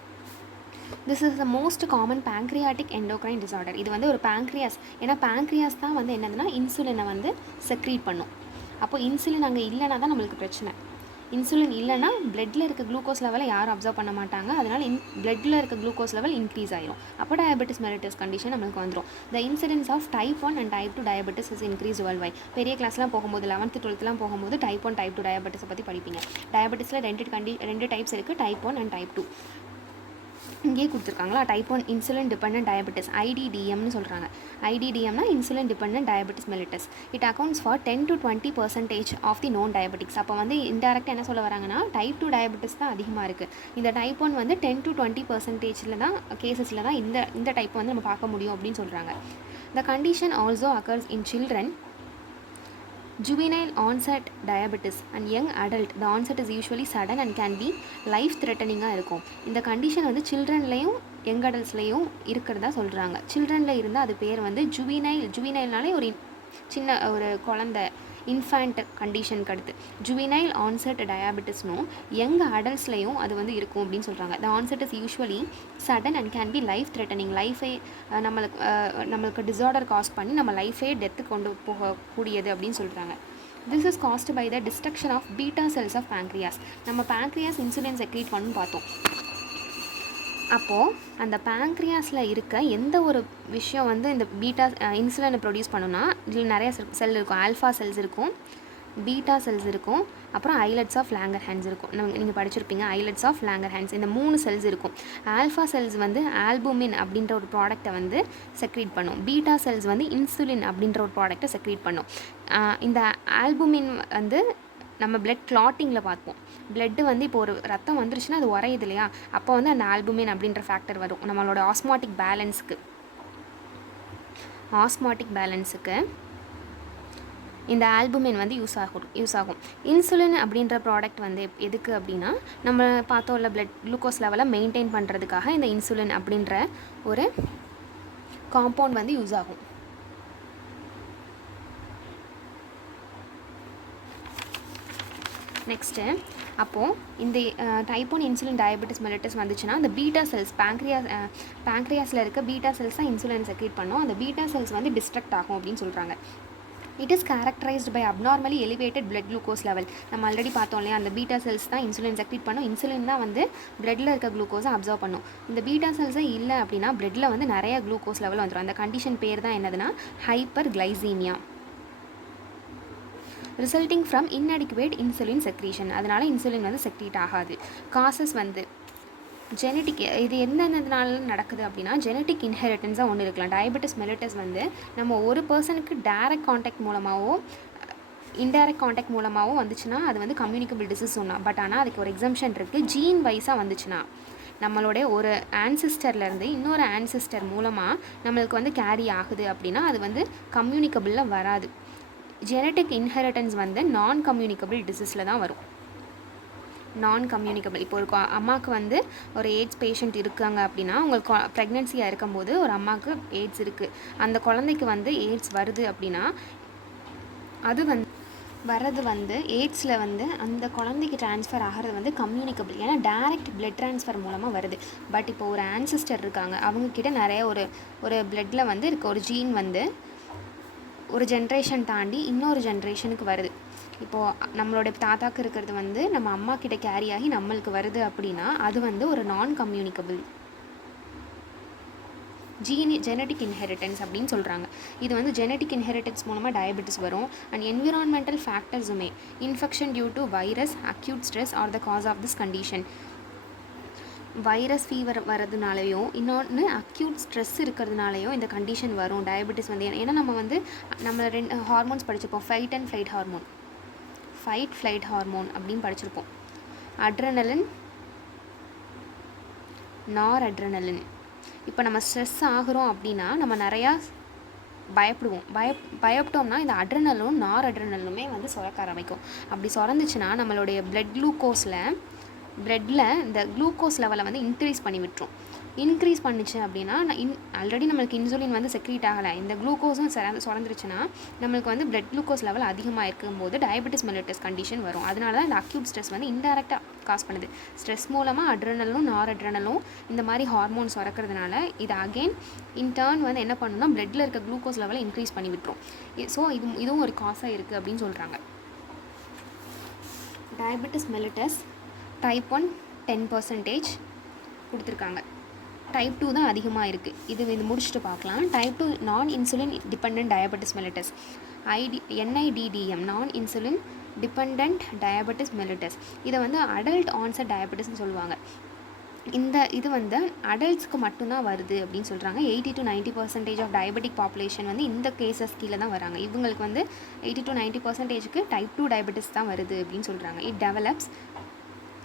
This is the most common pancreatic endocrine disorder. இது வந்து ஒரு பேங்க்ரியாஸ், ஏன்னா பேங்க்ரியாஸ் தான் வந்து என்னதுன்னா இன்சுலினை வந்து செக்ரீட் பண்ணும். அப்போ இன்சுலின் அங்கே இல்லைனா தான் நம்மளுக்கு பிரச்சனை. இன்சுலின் இல்லைனா பிளட்டில் இருக்க குளுக்கோஸ் லெவலை யாரும் அப்சர்வ் பண்ண மாட்டாங்க, அதனால் பிளட்டில் இருக்க குளுக்கோஸ் லெவல் இன்க்ரீஸ் ஆயிரும். அப்போ டயபெட்டிஸ் மெலிட்டஸ் கண்டிஷன் நம்மளுக்கு வந்துடும். The incidence of type 1 and type 2 diabetes is increase worldwide. பெரிய கிளாஸ்லாம் போகும்போது 11th 12th போகும்போது டைப் 1 டைப் 2 டயபெட்டிஸை பற்றி படிப்பீங்க. டயபெட்டிஸில் ரெண்டு டைப்ஸ் இருக்குது, டைப் 1 அண்ட் டைப் 2. இங்கே கொடுத்துருக்காங்களா, டைப் 1 இன்சுலின் டிபெண்டன்ட் டயபெட்டிஸ், IDDMனு சொல்கிறாங்க. IDDMனா insulin dependent diabetes mellitus. It accounts for 10 to 20% of the known diabetics. அப்போ வந்து இன்டெரக்டாக என்ன சொல்ல வராங்கன்னா, டைப் 2 டயபெட்டிஸ் தான் அதிகமாக இருக்குது. இந்த டைப் 1 வந்து 10 to 20% தான் கேசஸில் தான் இந்த டைப் வந்து நம்ம பார்க்க முடியும் அப்படின்னு சொல்கிறாங்க. The condition also occurs in children, juvenile onset diabetes and young adult. The onset is usually sudden and can be life threatening இருக்கும். இந்த கண்டிஷன் வந்து சில்ட்ரன்லேயும் யங் அடல்ட்ஸ்லேயும் இருக்கிறதா சொல்கிறாங்க. சில்ட்ரனில் இருந்தால் அது பேர் வந்து ஜுவினைல்னாலே ஒரு சின்ன ஒரு குழந்தை, இன்ஃபேண்ட் கண்டிஷனுக்கு அடுத்து ஜுவினைல் ஆன்செட் டயபெட்டிஸ்னும் யங் அடல்ட்ஸ்லேயும் அது வந்து இருக்கும் அப்படின்னு சொல்கிறாங்க. The onset is usually sudden and can be life threatening. லைஃபை நம்மளுக்கு டிசார்டர் காஸ் பண்ணி நம்ம லைஃபே டெத்து கொண்டு போகக்கூடியது அப்படின்னு சொல்கிறாங்க. This is caused by the destruction of beta cells of pancreas. நம்ம பேங்க்ரியாஸ் இன்சுலின் செக்ரீட் பண்ணணும்னு பார்த்தோம். அப்போது அந்த பேங்க்ரியாஸில் இருக்க எந்த ஒரு விஷயம் வந்து இந்த பீட்டா இன்சுலினை ப்ரொடியூஸ் பண்ணுன்னா, இதில் நிறைய செல் இருக்கும். ஆல்ஃபா செல்ஸ் இருக்கும், பீட்டா செல்ஸ் இருக்கும், அப்புறம் ஐலட்ஸ் ஆஃப் லாங்கர்ஹான்ஸ் இருக்கும். நீங்கள் படிச்சிருப்பீங்க ஐலட்ஸ் ஆஃப் லாங்கர்ஹான்ஸ். இந்த 3 செல்ஸ் இருக்கும். ஆல்ஃபா செல்ஸ் வந்து ஆல்புமின் அப்படின்ற ஒரு ப்ராடக்ட்டை வந்து செக்ரீட் பண்ணும். பீட்டா செல்ஸ் வந்து இன்சுலின் அப்படின்ற ஒரு ப்ராடக்ட்டை செக்ரீட் பண்ணும். இந்த ஆல்புமின் வந்து நம்ம பிளட் கிளாட்டிங்கில் பார்ப்போம். பிளட்டு வந்து இப்போ ஒரு ரத்தம் வந்துருச்சுன்னா அது உரையுது இல்லையா, அப்போ வந்து அந்த ஆல்புமின் அப்படின்ற ஃபேக்டர் வரும். நம்மளோட ஆஸ்மாட்டிக் பேலன்ஸுக்கு இந்த ஆல்புமின் வந்து யூஸ் ஆகும். இன்சுலின் அப்படின்ற ப்ராடக்ட் வந்து எதுக்கு அப்படின்னா, நம்ம பார்த்தோம்ல பிளட் குளுக்கோஸ் லெவலை மெயின்டைன் பண்ணுறதுக்காக இந்த இன்சுலின் அப்படின்ற ஒரு காம்பவுண்ட் வந்து யூஸ் ஆகும். நெக்ஸ்ட்டு, அப்போது இந்த டைப் 1 இன்சுலின் டயபெட்டிஸ் மெலிட்டஸ் வந்துச்சுன்னா அந்த பீட்டா செல்ஸ் பேங்க்ரியாஸில் இருக்க பீட்டா செல்ஸ் தான் இன்சுலின் செக்ரீட் பண்ணும். அந்த பீட்டா செல்ஸ் வந்து டிஸ்ட்ரக்ட் ஆகும் அப்படின்னு சொல்கிறாங்க. It is characterized by abnormally elevated blood glucose level. நம்ம ஆல்ரெடி பார்த்தோம் இல்லையா, அந்த பீட்டா செல்ஸ் தான் இன்சுலின் செக்ரீட் பண்ணும். இன்சுலின் தான் வந்து பிளட்டில் இருக்க குளுக்கோஸை அப்சர்வ் பண்ணும். இந்த பீட்டா செல்ஸே இல்லை அப்படின்னா பிளட்டில் வந்து நிறைய குளுக்கோஸ் லெவல் வந்துடும். அந்த கண்டிஷன் பேர் தான் என்னதுன்னா hyper glycaemia, resulting from இன்அடிக்குவேட் insulin secretion. அதனால் இன்சுலின் வந்து செக்ரீட் ஆகாது. காசஸ் வந்து ஜெனட்டிக், இது எந்தெந்தனால நடக்குது அப்படின்னா ஜெனட்டிக் இன்ஹெரிட்டன்ஸாக ஒன்று இருக்கலாம். டயபெட்டிஸ் மெலிட்டஸ் வந்து நம்ம ஒரு பர்சனுக்கு டைரக்ட் காண்டாக்ட் மூலமாகவோ இன்டைரக்ட் காண்டாக்ட் மூலமாகவோ வந்துச்சுன்னா அது வந்து கம்யூனிகபிள் டிசீஸ் சொன்னால். பட் ஆனால் அதுக்கு ஒரு எக்ஸம்ஷன் இருக்குது. ஜீன் வைஸாக வந்துச்சுன்னா நம்மளுடைய ஒரு ஆன்சிஸ்டர்லேருந்து இன்னொரு ஆன்சிஸ்டர் மூலமாக நம்மளுக்கு வந்து கேரி ஆகுது அப்படின்னா அது வந்து கம்யூனிகபிளில் வராது. ஜெனட்டிக் இன்ஹெரிட்டன்ஸ் வந்து நான் கம்யூனிகபிள் டிசீஸில் தான் வரும். நான் கம்யூனிகபிள், இப்போ ஒரு அம்மாவுக்கு வந்து ஒரு எய்ட்ஸ் பேஷண்ட் இருக்காங்க அப்படின்னா, உங்களுக்கு ப்ரெக்னென்சியாக இருக்கும்போது ஒரு அம்மாவுக்கு எய்ட்ஸ் இருக்குது, அந்த குழந்தைக்கு வந்து எய்ட்ஸ் வருது அப்படின்னா அது வந்து வர்றது வந்து எய்ட்ஸில் வந்து அந்த குழந்தைக்கு ட்ரான்ஸ்ஃபர் ஆகிறது வந்து கம்யூனிகபிள், ஏன்னா டைரக்ட் பிளட் ட்ரான்ஸ்ஃபர் மூலமாக வருது. பட் இப்போ ஒரு ஆன்சிஸ்டர் இருக்காங்க, அவங்கக்கிட்ட நிறைய ஒரு பிளட்டில் வந்து இருக்க ஒரு ஜீன் வந்து ஒரு ஜென்ரேஷன் தாண்டி இன்னொரு ஜென்ரேஷனுக்கு வருது. இப்போது நம்மளோட தாத்தாக்கு இருக்கிறது வந்து நம்ம அம்மா கிட்ட கேரி ஆகி நம்மளுக்கு வருது அப்படின்னா அது வந்து ஒரு நான் கம்யூனிகபிள் ஜெனட்டிக் இன்ஹெரிட்டன்ஸ் அப்படின்னு சொல்கிறாங்க. இது வந்து ஜெனட்டிக் இன்ஹெரிட்டன்ஸ் மூலமாக டயபெட்டிஸ் வரும். அண்ட் என்விரான்மெண்டல் ஃபேக்டர்ஸுமே, infection due to virus, acute stress are the cause of this condition. Virus fever வரதுனாலையும் இன்னொன்று அக்யூட் ஸ்ட்ரெஸ் இருக்கிறதுனாலையும் இந்த கண்டிஷன் வரும் டயபெட்டிஸ் வந்து. ஏன்னா நம்ம வந்து நம்ம 2 ஹார்மோன்ஸ் படிச்சிருப்போம், ஃபைட் அண்ட் ஃப்ளைட் ஹார்மோன் அப்படின்னு படிச்சிருப்போம். அட்ரெனலின், நார் அட்ரெனலின். இப்போ நம்ம ஸ்ட்ரெஸ் ஆகிறோம் அப்படின்னா நம்ம நிறையா பயப்படுவோம். பயப்பட்டோம்னா இந்த அட்ரெனலும் நார் அட்ரெனலுமே வந்து சுரக்க ஆரம்பிக்கும். அப்படி சுரந்துச்சுன்னா நம்மளுடைய பிளட்டில் இந்த குளுக்கோஸ் லெவலை வந்து இன்க்ரீஸ் பண்ணி விட்டுரும். இன்க்ரீஸ் பண்ணிச்சு அப்படின்னா ஆல்ரெடி நம்மளுக்கு இன்சுலின் வந்து செக்ரீட் ஆகலை, இந்த குளுக்கோஸும் சுரந்துருச்சுன்னா நம்மளுக்கு வந்து பிளட் குளுக்கோஸ் லெவல் அதிகமாக இருக்கும்போது டயபெட்டிஸ் மெலிட்டஸ் கண்டிஷன் வரும். அதனால தான் இந்த அக்யூட் ஸ்ட்ரெஸ் வந்து இன்டெரக்டாக காஸ் பண்ணுது. ஸ்ட்ரெஸ் மூலமாக அட்ரெனலும் நார் அட்ரெனலும் இந்த மாதிரி ஹார்மோன்ஸ் சுரக்கிறதுனால இது அகெயின் இன்டர்ன் வந்து என்ன பண்ணணும்னா பிளட்டில் இருக்க குளுக்கோஸ் லெவலை இன்க்ரீஸ் பண்ணி விட்டுரும். ஸோ இதுவும் ஒரு காசாக இருக்குது அப்படின்னு சொல்கிறாங்க. டயபெட்டிஸ் மெலிட்டஸ் டைப் 1 10% கொடுத்துருக்காங்க. டைப் 2 தான் அதிகமாக இருக்குது. இது முடிச்சுட்டு பார்க்கலாம். டைப் 2 நான் insulin depend diabetes mellitus, NIDDM, நான் இன்சுலின் டிபெண்ட் டயபெட்டிஸ் மெலிட்டஸ். இதை வந்து அடல்ட் ஆன்செட் டயபெட்டிஸ்னு சொல்லுவாங்க. இது வந்து அடல்ட்ஸ்க்கு மட்டும்தான் வருது அப்படின்னு சொல்கிறாங்க. 80 to 90% ஆஃப் டயபெட்டிக் பாப்புலேஷன் வந்து இந்த கேசஸ் கீழே தான் வராங்க. இவங்களுக்கு வந்து 80 to 90% டைப் 2 டயபெட்டிஸ் தான் வருது அப்படின்னு சொல்கிறாங்க. It develops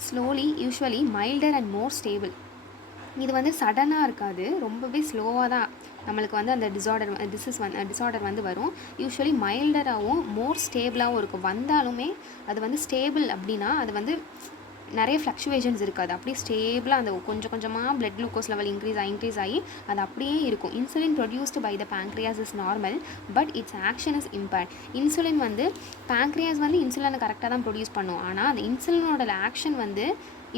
slowly, usually milder and more stable. இது வந்து சடனாக இருக்காது, ரொம்பவே ஸ்லோவாக தான் நம்மளுக்கு வந்து அந்த டிஸார்டர் வந்து வரும். யூஸ்வலி மைல்டராகவும் மோர் ஸ்டேபிளாகவும் இருக்கும். வந்தாலுமே அது வந்து ஸ்டேபிள் அப்படின்னா அது வந்து நிறைய ஃப்ளக்சுவேஷன்ஸ் இருக்காது, அப்படியே ஸ்டேபிளாக அந்த கொஞ்சம் கொஞ்சமாக பிளட் குளுக்கோஸ் லெவல் இன்க்ரீஸ் ஆகி அது அப்படியே இருக்கும். Insulin produced by the pancreas is normal but its action is impaired. Insulin வந்து பேங்க்ரியாஸ் வந்து இன்சுலினை கரெக்டாக தான் ப்ரொடியூஸ் பண்ணும், ஆனால் அந்த இன்சுலினோட ஆக்ஷன் வந்து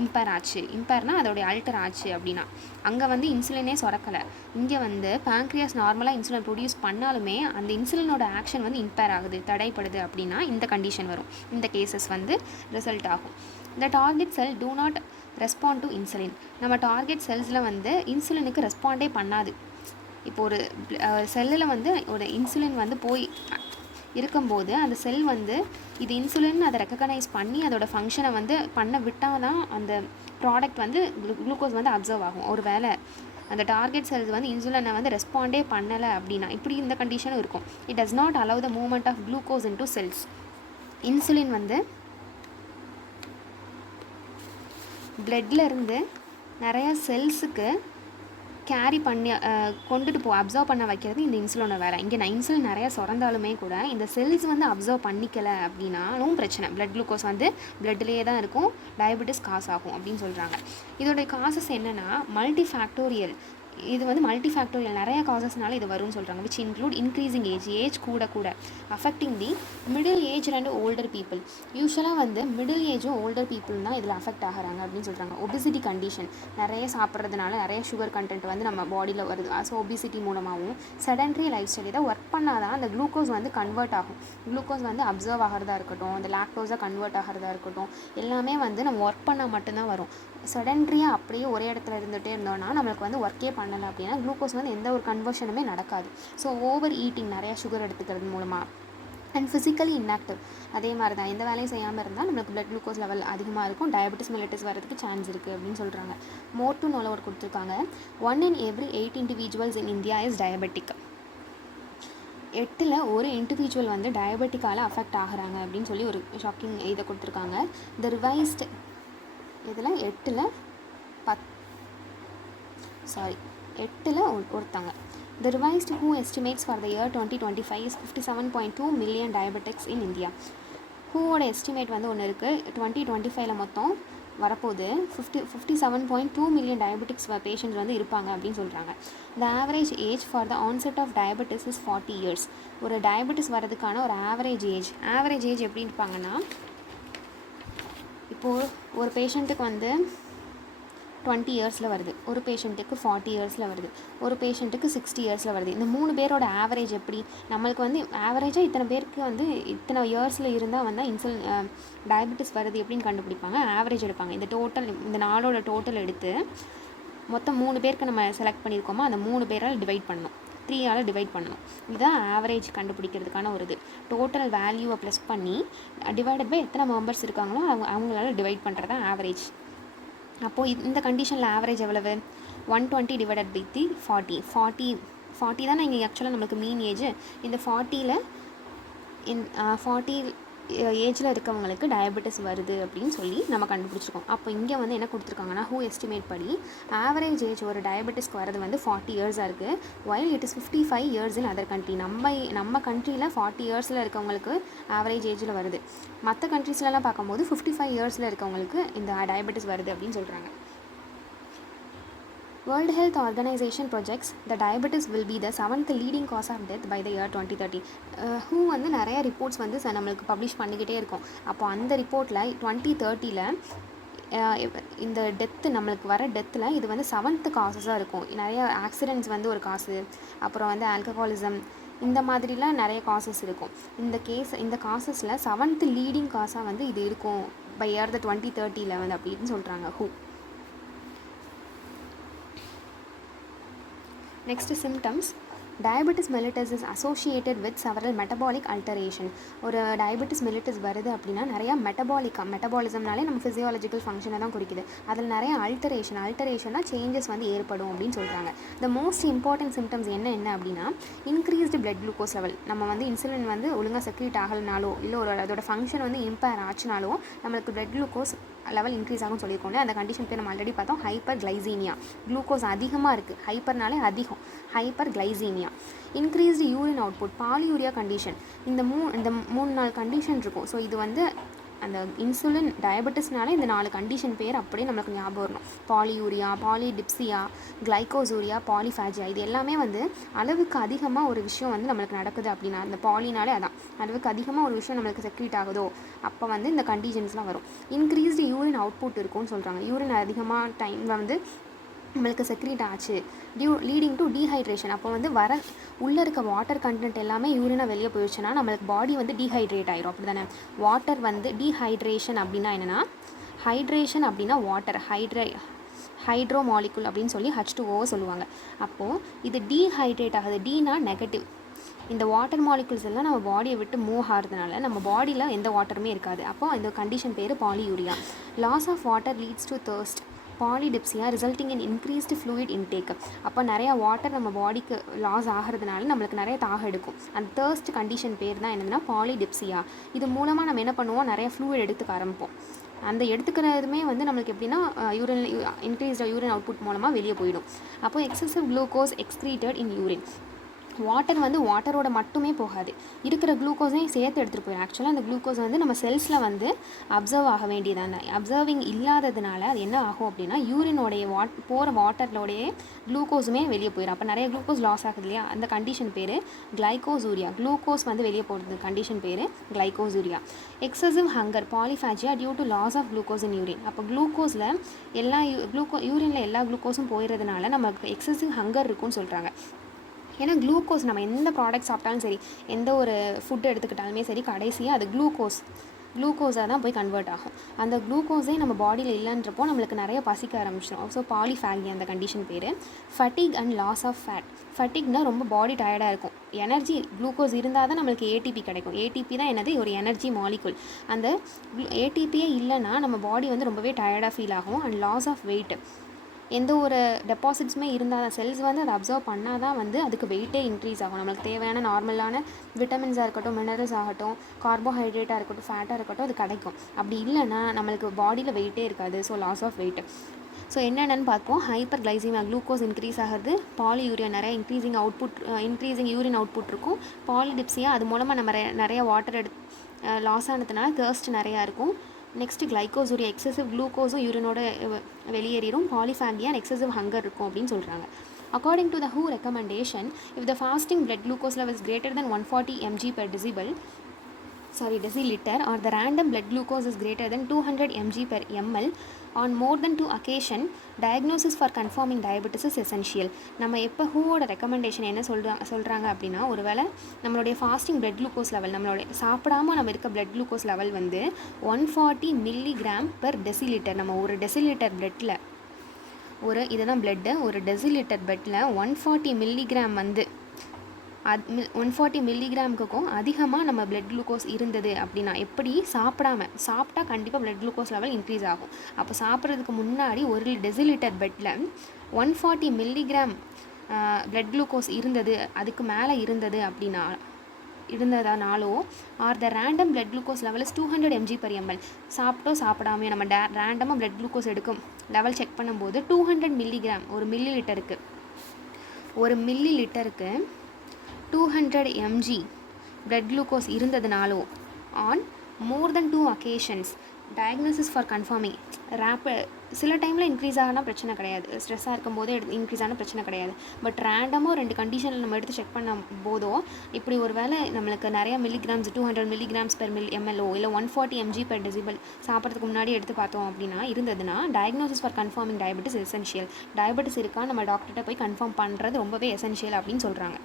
இம்பேர்னா அதோடைய அல்டர் ஆச்சு அப்படின்னா அங்கே வந்து இன்சுலினே சுரக்கலை. இங்கே வந்து பேங்க்ரியாஸ் நார்மலாக இன்சுலின் ப்ரொடியூஸ் பண்ணாலுமே அந்த இன்சுலினோட ஆக்ஷன் வந்து இம்பேர் ஆகுது, தடைப்படுது அப்படின்னா இந்த கண்டிஷன் வரும். இந்த கேசஸ் வந்து ரிசல்ட் ஆகும். The target cell do not respond to insulin. நம்ம டார்கெட் செல்ஸில் வந்து இன்சுலினுக்கு ரெஸ்பாண்டே பண்ணாது. இப்போ ஒரு செல்லில் வந்து ஒரு இன்சுலின் வந்து போய் இருக்கும்போது அந்த செல் வந்து இது இன்சுலின் அதை ரெக்கக்னைஸ் பண்ணி அதோட ஃபங்க்ஷனை வந்து பண்ண விட்டால் தான் அந்த ப்ராடக்ட் வந்து குளுக்கோஸ் வந்து அப்சர்வ் ஆகும். ஒரு வேளை அந்த டார்கெட் செல்ஸ் வந்து இன்சுலினை வந்து ரெஸ்பாண்டே பண்ணலை அப்படின்னா இப்படி இந்த கண்டிஷனும் இருக்கும். It does not allow the movement of glucose into cells. Insulin வந்து பிளட்டில் இருந்து நிறையா செல்ஸுக்கு கேரி பண்ணி கொண்டுட்டு அப்சர்வ் பண்ண வைக்கிறது இந்த இன்சுலினோட வேலை. இங்கே இன்சுலின் நிறையா சுரந்தாலுமே கூட இந்த செல்ஸ் வந்து அப்சர்வ் பண்ணிக்கலை அப்படின்னாலும் பிரச்சனை. பிளட் குளுக்கோஸ் வந்து பிளட்லேயே தான் இருக்கும், டயபெட்டிஸ் காஸ் ஆகும் அப்படின்னு சொல்கிறாங்க. இதோடைய காசஸ் என்னென்னா மல்டிஃபேக்டோரியல். இது வந்து மல்டிஃபேக்டோரியல், நிறைய காசஸ்னால இது வரும்னு சொல்கிறாங்க. விச் இன்க்ளூட் இன்க்ரீசிங் ஏஜ் கூட affecting the middle age and older people. யூஸ்வலாக வந்து மிடில் ஏஜும் ஓல்டர் பீப்புள் தான் இதில் அஃபெக்ட் ஆகிறாங்க அப்படின்னு சொல்கிறாங்க. ஒபிசிட்டி கண்டிஷன், நிறைய சாப்பிட்றதுனால நிறைய சுகர் கண்டென்ட் வந்து நம்ம பாடியில் வருது. ஸோ ஒபிசிட்டி மூலமாகவும் செடன்ட்ரி லைஃப் ஸ்டைல் இதை ஒர்க் பண்ணால் தான் அந்த குளுக்கோஸ் வந்து கன்வெர்ட் ஆகும். குளுக்கோஸ் வந்து அப்சர்வ் ஆகிறதா இருக்கட்டும், அந்த லாக்டோஸாக கன்வெர்ட் ஆகிறதா இருக்கட்டும், எல்லாமே வந்து நம்ம ஒர்க் பண்ணால் மட்டும்தான் வரும். செடன்ட்ரியாக அப்படியே ஒரே இடத்துல இருந்துகிட்டே இருந்தோம்னா நம்மளுக்கு வந்து ஒர்க்கே பண்ணலை அப்படின்னா குளுக்கோஸ் வந்து எந்த ஒரு கன்வர்ஷனுமே நடக்காது. ஸோ ஓவர் ஈட்டிங், நிறையா சுகர் எடுத்துக்கிறது மூலமாக அண்ட் ஃபிசிக்கலி இன்ஆக்டிவ், அதே மாதிரி தான் எந்த வேலையும் செய்யாமல் இருந்தால் நம்மளுக்கு பிளட் குளுக்கோஸ் லெவல் அதிகமாக இருக்கும், டயபெட்டிஸ் மெலிட்டஸ் வரதுக்கு சான்ஸ் இருக்குது அப்படின்னு சொல்கிறாங்க. மோர் டு நோல ஒரு கொடுத்துருக்காங்க. 1 in every 8 individuals in India is diabetic. 8ல் ஒரு இண்டிவிஜுவல் வந்து டயபெட்டிக்கால் அஃபெக்ட் ஆகிறாங்க அப்படின்னு சொல்லி ஒரு ஷாக்கிங் இதை கொடுத்துருக்காங்க. த ரிவைஸ்டு இதில் 8ல் ஒருத்தாங்க. The revised WHO estimates for the year 2025 is 57.2 million diabetics in India. WHO estimate வந்து ஒன்று இருக்குது. 2025 மொத்தம் வரப்போது 57.2 மில்லியன் டயபெட்டிக்ஸ் பேஷண்ட்ஸ் வந்து இருப்பாங்க அப்படின்னு சொல்கிறாங்க. The average age for the onset of diabetes is 40 years. ஒரு டயபெட்டிஸ் வரதுக்கான ஒரு ஆவரேஜ் ஏஜ் எப்படி இருப்பாங்கன்னா, இப்போது ஒரு பேஷண்ட்டுக்கு வந்து 20 இயர்ஸில் வருது, ஒரு பேஷண்ட்டுக்கு 40 இயர்ஸில் வருது, ஒரு பேஷண்ட்டுக்கு 60 இயர்ஸில் வருது. இந்த 3 பேரோட ஆவரேஜ் எப்படி, நம்மளுக்கு வந்து ஆவரேஜாக இத்தனை பேருக்கு வந்து இத்தனை இயர்ஸில் இருந்தால் வந்து டயபெட்டிஸ் வருது எப்படின்னு கண்டுபிடிப்பாங்க. ஆவரேஜ் எடுப்பாங்க. இந்த நாளோட டோட்டல் எடுத்து மொத்தம் 3 பேருக்கு நம்ம செலக்ட் பண்ணியிருக்கோமோ அந்த 3 பேரால் டிவைட் பண்ணணும், 3ஆல் டிவைட் பண்ணணும். இதுதான் ஆவரேஜ் கண்டுபிடிக்கிறதுக்கான ஒரு இது. டோட்டல் வேல்யூவை ப்ளஸ் பண்ணி டிவைடட் பை எத்தனை மெம்பர்ஸ் இருக்காங்களோ அவங்களால டிவைட் பண்ணுறது தான் ஆவரேஜ். அப்போது இந்த கண்டிஷனில் ஆவரேஜ் எவ்வளவு, 120 டிவைடட் பை 40 தான் இங்கே ஆக்சுவலாக நம்மளுக்கு மீன் ஏஜ். இந்த 40 ஏஜில் இருக்கவங்களுக்கு டயபெட்டிஸ் வருது அப்படின்னு சொல்லி நம்ம கண்டுபிடிச்சிருக்கோம். அப்போ இங்கே வந்து என்ன கொடுத்துருக்காங்கன்னா, ஹூ எஸ்டிமேட் படி ஆவரேஜ் ஏஜ் ஒரு டயபெட்டிஸ்க்கு வரது வந்து 40 இயர்ஸாக இருக்குது. While it is 55 years in other country. நம்ம கண்ட்ரியில் 40 இயர்ஸில் இருக்கவங்களுக்கு ஆவரேஜ் ஏஜில் வருது. மற்ற கண்ட்ரீஸ்லலாம் பார்க்கும்போது 55 இயர்ஸில் இருக்கவங்களுக்கு இந்த டயபெட்டிஸ் வருது அப்படின்னு சொல்கிறாங்க. World Health Organization projects the diabetes will be the 7th leading cause of death by the year 2030. WHO வந்து நிறைய ரிப்போர்ட்ஸ் வந்து நம்மளுக்கு பப்ளிஷ் பண்ணிக்கிட்டே இருக்கும். அப்போ அந்த ரிப்போர்ட்டில் 2030 இந்த டெத்து நம்மளுக்கு வர டெத்தில் இது வந்து 7th காசஸாக இருக்கும். நிறைய ஆக்சிடென்ட்ஸ் வந்து ஒரு காசு, அப்புறம் வந்து ஆல்கஹாலிசம், இந்த மாதிரிலாம் நிறைய காசஸ் இருக்கும். இந்த காசஸில் 7th லீடிங் காசாக வந்து இது இருக்கும் பை இயர் 2030 வந்து அப்படின்னு சொல்கிறாங்க WHO. Next symptoms. Diabetes mellitus is associated with several metabolic alteration. ஒரு டயபெட்டிஸ் மெல்லிட்டஸ் வருது அப்படின்னா நிறையா மெட்டபாலிசம்னாலே நம்ம ஃபிசியாலஜிக்கல் ஃபங்க்ஷனை தான் குறிக்குது. அதில் நிறைய அல்டரேஷனாக சேஞ்சஸ் வந்து ஏற்படும் அப்படின்னு சொல்கிறாங்க. த மோஸ்ட் இம்பார்ட்டன்ட் சிம்டம்ஸ் என்ன அப்படின்னா, இன்க்ரீஸ்டு பிளட் குளுக்கோஸ் லெவல். நம்ம வந்து இன்சுலின் வந்து ஒழுங்காக செக்ரீட் ஆகலனாலோ இல்லை அதோட ஃபங்க்ஷன் வந்து இம்பேர் ஆச்சுனாலோ நம்மளுக்கு பிளட் குளுக்கோஸ் லெவல் இன்க்ரீஸ் ஆகும்னு சொல்லியிருக்கோம். அந்த கண்டிஷன் பேர் நம்ம ஆல்ரெடி பார்த்தோம், ஹைப்பர் கிளைசீமியா. குளுக்கோஸ் அதிகமாக இருக்குது, ஹைப்பர்னாலே அதிகம், hyper glycaemia. Increased urine output, polyuria condition. இந்த 3-4 கண்டிஷன் இருக்கும். ஸோ இது வந்து அந்த இன்சுலின் டயபெட்டிஸ்னாலே இந்த 4 கண்டிஷன் பேர் அப்படியே நம்மளுக்கு ஞாபகம் வரணும். Polyuria, polydipsia, glycosuria, polyphagia. இது எல்லாமே வந்து அளவுக்கு அதிகமாக ஒரு விஷயம் வந்து நம்மளுக்கு நடக்குது அப்படின்னா, அந்த பாலினாலே அதான் அளவுக்கு அதிகமாக ஒரு விஷயம் நம்மளுக்கு செக்ரீட் ஆகுதோ அப்போ வந்து இந்த கண்டிஷன்ஸ்லாம் வரும். இன்க்ரீஸ்டு யூரின் அவுட்புட் இருக்கும்னு சொல்கிறாங்க. யூரின் அதிகமாக டைமில் வந்து நம்மளுக்கு செக்ரீட் ஆச்சு, லீடிங் டு டீஹைட்ரேஷன். அப்போ வந்து உள்ளே இருக்க வாட்டர் கண்டென்ட் எல்லாமே யூரினாக வெளியே போயிடுச்சுன்னா நம்மளுக்கு பாடி வந்து டீஹைட்ரேட் ஆயிரும். அப்படி தானே? வாட்டர் வந்து டீஹைட்ரேஷன் அப்படின்னா என்னென்னா, ஹைட்ரேஷன் அப்படின்னா வாட்டர், ஹைட்ரோ மாலிகுல் அப்படின்னு சொல்லி H2O சொல்லுவாங்க. அப்போது இது டீஹைட்ரேட் ஆகுது. டீனா நெகட்டிவ். இந்த வாட்டர் மாலிகுல்ஸ் எல்லாம் நம்ம பாடியை விட்டு மூவ் ஆகிறதுனால நம்ம பாடியில் எந்த வாட்டருமே இருக்காது. அப்போது இந்த கண்டிஷன் பேர் polyuria. Loss of water leads to thirst, polydipsia, resulting in increased fluid intake. அப்போ நிறையா வாட்டர் நம்ம பாடிக்கு லாஸ் ஆகிறதுனால நம்மளுக்கு நிறைய தாகம் எடுக்கும். அந்த தர்ஸ்ட் கண்டிஷன் பேர் தான் என்னதுன்னா பாலிடிப்சியா. இது மூலமாக நம்ம என்ன பண்ணுவோம், நிறைய ஃப்ளூயிட் எடுத்துக்க ஆரம்பிப்போம். அந்த எடுத்துக்கிறதுமே வந்து நம்மளுக்கு எப்படின்னா இன்க்ரீஸ்டு யூரின் அவுட்புட் மூலமாக வெளியே போயிடும். அப்போ எக்ஸசிவ் குளுக்கோஸ் எக்ஸ்க்ரீட்டட் இன் யூரின். வாட்டர் வந்து வாட்டரோட மட்டுமே போகாது, இருக்கிற குளுக்கோஸையும் சேர்த்து எடுத்துகிட்டு போயிடும். ஆக்சுவலாக அந்த குளுக்கோஸ் வந்து நம்ம செல்ஸில் வந்து அப்சர்வ் ஆக வேண்டியதான, அப்சர்விங் இல்லாததுனால அது என்ன ஆகும் அப்படின்னா யூரினோடைய போகிற வாட்டர்லோடைய குளுக்கோஸுமே வெளியே போயிடும். அப்போ நிறைய குளுக்கோஸ் லாஸ் ஆகுது இல்லையா, அந்த கண்டிஷன் பேர் கிளைகோசூரியா. குளுக்கோஸ் வந்து வெளியே போகிறது கண்டிஷன் பேர் glycosuria. Excessive hunger, polyphagia due to loss of glucose in urine. அப்போ குளுக்கோஸில் யூரினில் எல்லா குளுக்கோஸும் போயிடுறதுனால நமக்கு எக்ஸசிவ் ஹங்கர் இருக்குன்னு சொல்கிறாங்க. ஏன்னா குளுக்கோஸ் நம்ம எந்த ப்ராடக்ட் சாப்பிட்டாலும் சரி, எந்த ஒரு ஃபுட்டு எடுத்துக்கிட்டாலுமே சரி, கடைசியாக அது குளுக்கோஸாக தான் போய் கன்வெர்ட் ஆகும். அந்த குளுக்கோஸே நம்ம பாடியில் இல்லைன்றப்போ நம்மளுக்கு நிறைய பசிக்க ஆரம்பிச்சிடும். ஸோ பாலிஃபேகியா அந்த கண்டிஷன் பேர். ஃபட்டிக் அண்ட் லாஸ் ஆஃப் ஃபேட். ஃபட்டிக்னா ரொம்ப பாடி டயர்டாக இருக்கும். எனர்ஜி குளுக்கோஸ் இருந்தால் தான் நம்மளுக்கு ஏடிபி கிடைக்கும். ஏடிபி தான் என்னது, ஒரு எனர்ஜி மாலிகுல். அந்த ஏடிபியே இல்லைன்னா நம்ம பாடி வந்து ரொம்பவே டயர்டாக ஃபீல் ஆகும். அண்ட் லாஸ் ஆஃப் வெயிட், எந்த ஒரு டெபாசிட்ஸுமே இருந்தால் தான் செல்ஸ் வந்து அதை அப்சர்வ் பண்ணால் தான் வந்து அதுக்கு வெயிட்டே இன்க்ரீஸ் ஆகும். நம்மளுக்கு தேவையான நார்மலான விட்டமின்ஸாக இருக்கட்டும், மினரல்ஸ் ஆகட்டும், கார்போஹைட்ரேட்டாக இருக்கட்டும், ஃபேட்டாக இருக்கட்டும், அது கிடைக்கும். அப்படி இல்லைன்னா நம்மளுக்கு பாடியில் வெயிட்டே இருக்காது. So loss of weight. So என்னென்னு பார்ப்போம். ஹைப்பர் கிளைசீமியா, குளுக்கோஸ் இன்க்ரீஸ் ஆகிறது. பாலியூரியா, நிறைய இன்க்ரீசிங் யூரின் அவுட்புட் இருக்கும். பாலிடிப்சியா, அது மூலமாக நம்ம நிறைய வாட்டர் லாஸ் ஆனதுனால தர்ஸ்ட் நிறையா இருக்கும். நெக்ஸ்ட்டு கிளைக்கோசூரியா, எக்ஸசிவ் குளுக்கோஸும் யூரினோட வெளியேறிடும். பாலிஃபேகியா அண்ட் எக்ஸசிவ் ஹங்கர் இருக்கும் அப்படின்னு சொல்கிறாங்க. According to the WHO recommendation, if the fasting blood glucose level is greater than 140 mg/deciliter or the random blood glucose is greater than 200 mg/ml on more than 2 occasion, diagnosis for confirming diabetes is essential. நம்ம எப்போ ஹூவோட ரெக்கமெண்டேஷன் என்ன சொல்கிறாங்க அப்படின்னா, ஒருவேளை நம்மளுடைய ஃபாஸ்டிங் பிளட் குளுக்கோஸ் லெவல், நம்மளுடைய சாப்பிடாமல் நம்ம இருக்க பிளட் குளுக்கோஸ் லெவல் வந்து 140 mg/deciliter, நம்ம ஒரு டெசிலிட்டர் பிளட்டில் இதுதான் பிளட்டு, ஒரு டெசிலிட்டர் பிளட்டில் 140 மில்லிகிராம் வந்து 140 மில்லிகிராமுக்கும் அதிகமாக நம்ம பிளட் குளுக்கோஸ் இருந்தது அப்படின்னா, எப்படி சாப்பிட்டா கண்டிப்பாக பிளட் குளுக்கோஸ் லெவல் இன்க்ரீஸ் ஆகும். அப்போ சாப்பிட்றதுக்கு முன்னாடி ஒரு டெசிலிட்டர் பெட்டில் 140 மில்லிகிராம் பிளட் குளுக்கோஸ் இருந்தது, அதுக்கு மேலே இருந்ததுனாலோ or the random blood glucose level is 200 mg/ml, சாப்பிடாமே நம்ம ரேண்டமாக பிளட் குளுக்கோஸ் எடுக்கும் லெவல் செக் பண்ணும்போது 200 மில்லிகிராம், ஒரு மில்லி லிட்டருக்கு 200 mg பிளட் குளுக்கோஸ் இருந்ததுனாலோ on more than 2 occasions, diagnosis for confirming சில டைமில் இன்க்ரீஸ் ஆனால் பிரச்சனை கிடையாது, ஸ்ட்ரெஸ்ஸாக இருக்கும் போது இன்க்ரீஸ் ஆனால் பிரச்சனை கிடையாது. பட் ரேண்டமாக 2 கண்டிஷனில் நம்ம எடுத்து செக் பண்ணும் போதோ, இப்படி ஒரு வேளை நம்மளுக்கு நிறையா மில்லிகிராம்ஸ் 200 mg/ml இல்லை 140 mg/decibel சாப்பிட்றதுக்கு முன்னாடி எடுத்து பார்த்தோம் அப்படின்னா இருந்ததுன்னா, diagnosis for conforming diabetes essential. Diabetes இருக்கா நம்ம டாக்டர்கிட்ட போய் கன்ஃபார்ம் பண்ணுறது ரொம்பவே எசென்ஷியல் அப்படின்னு சொல்கிறாங்க.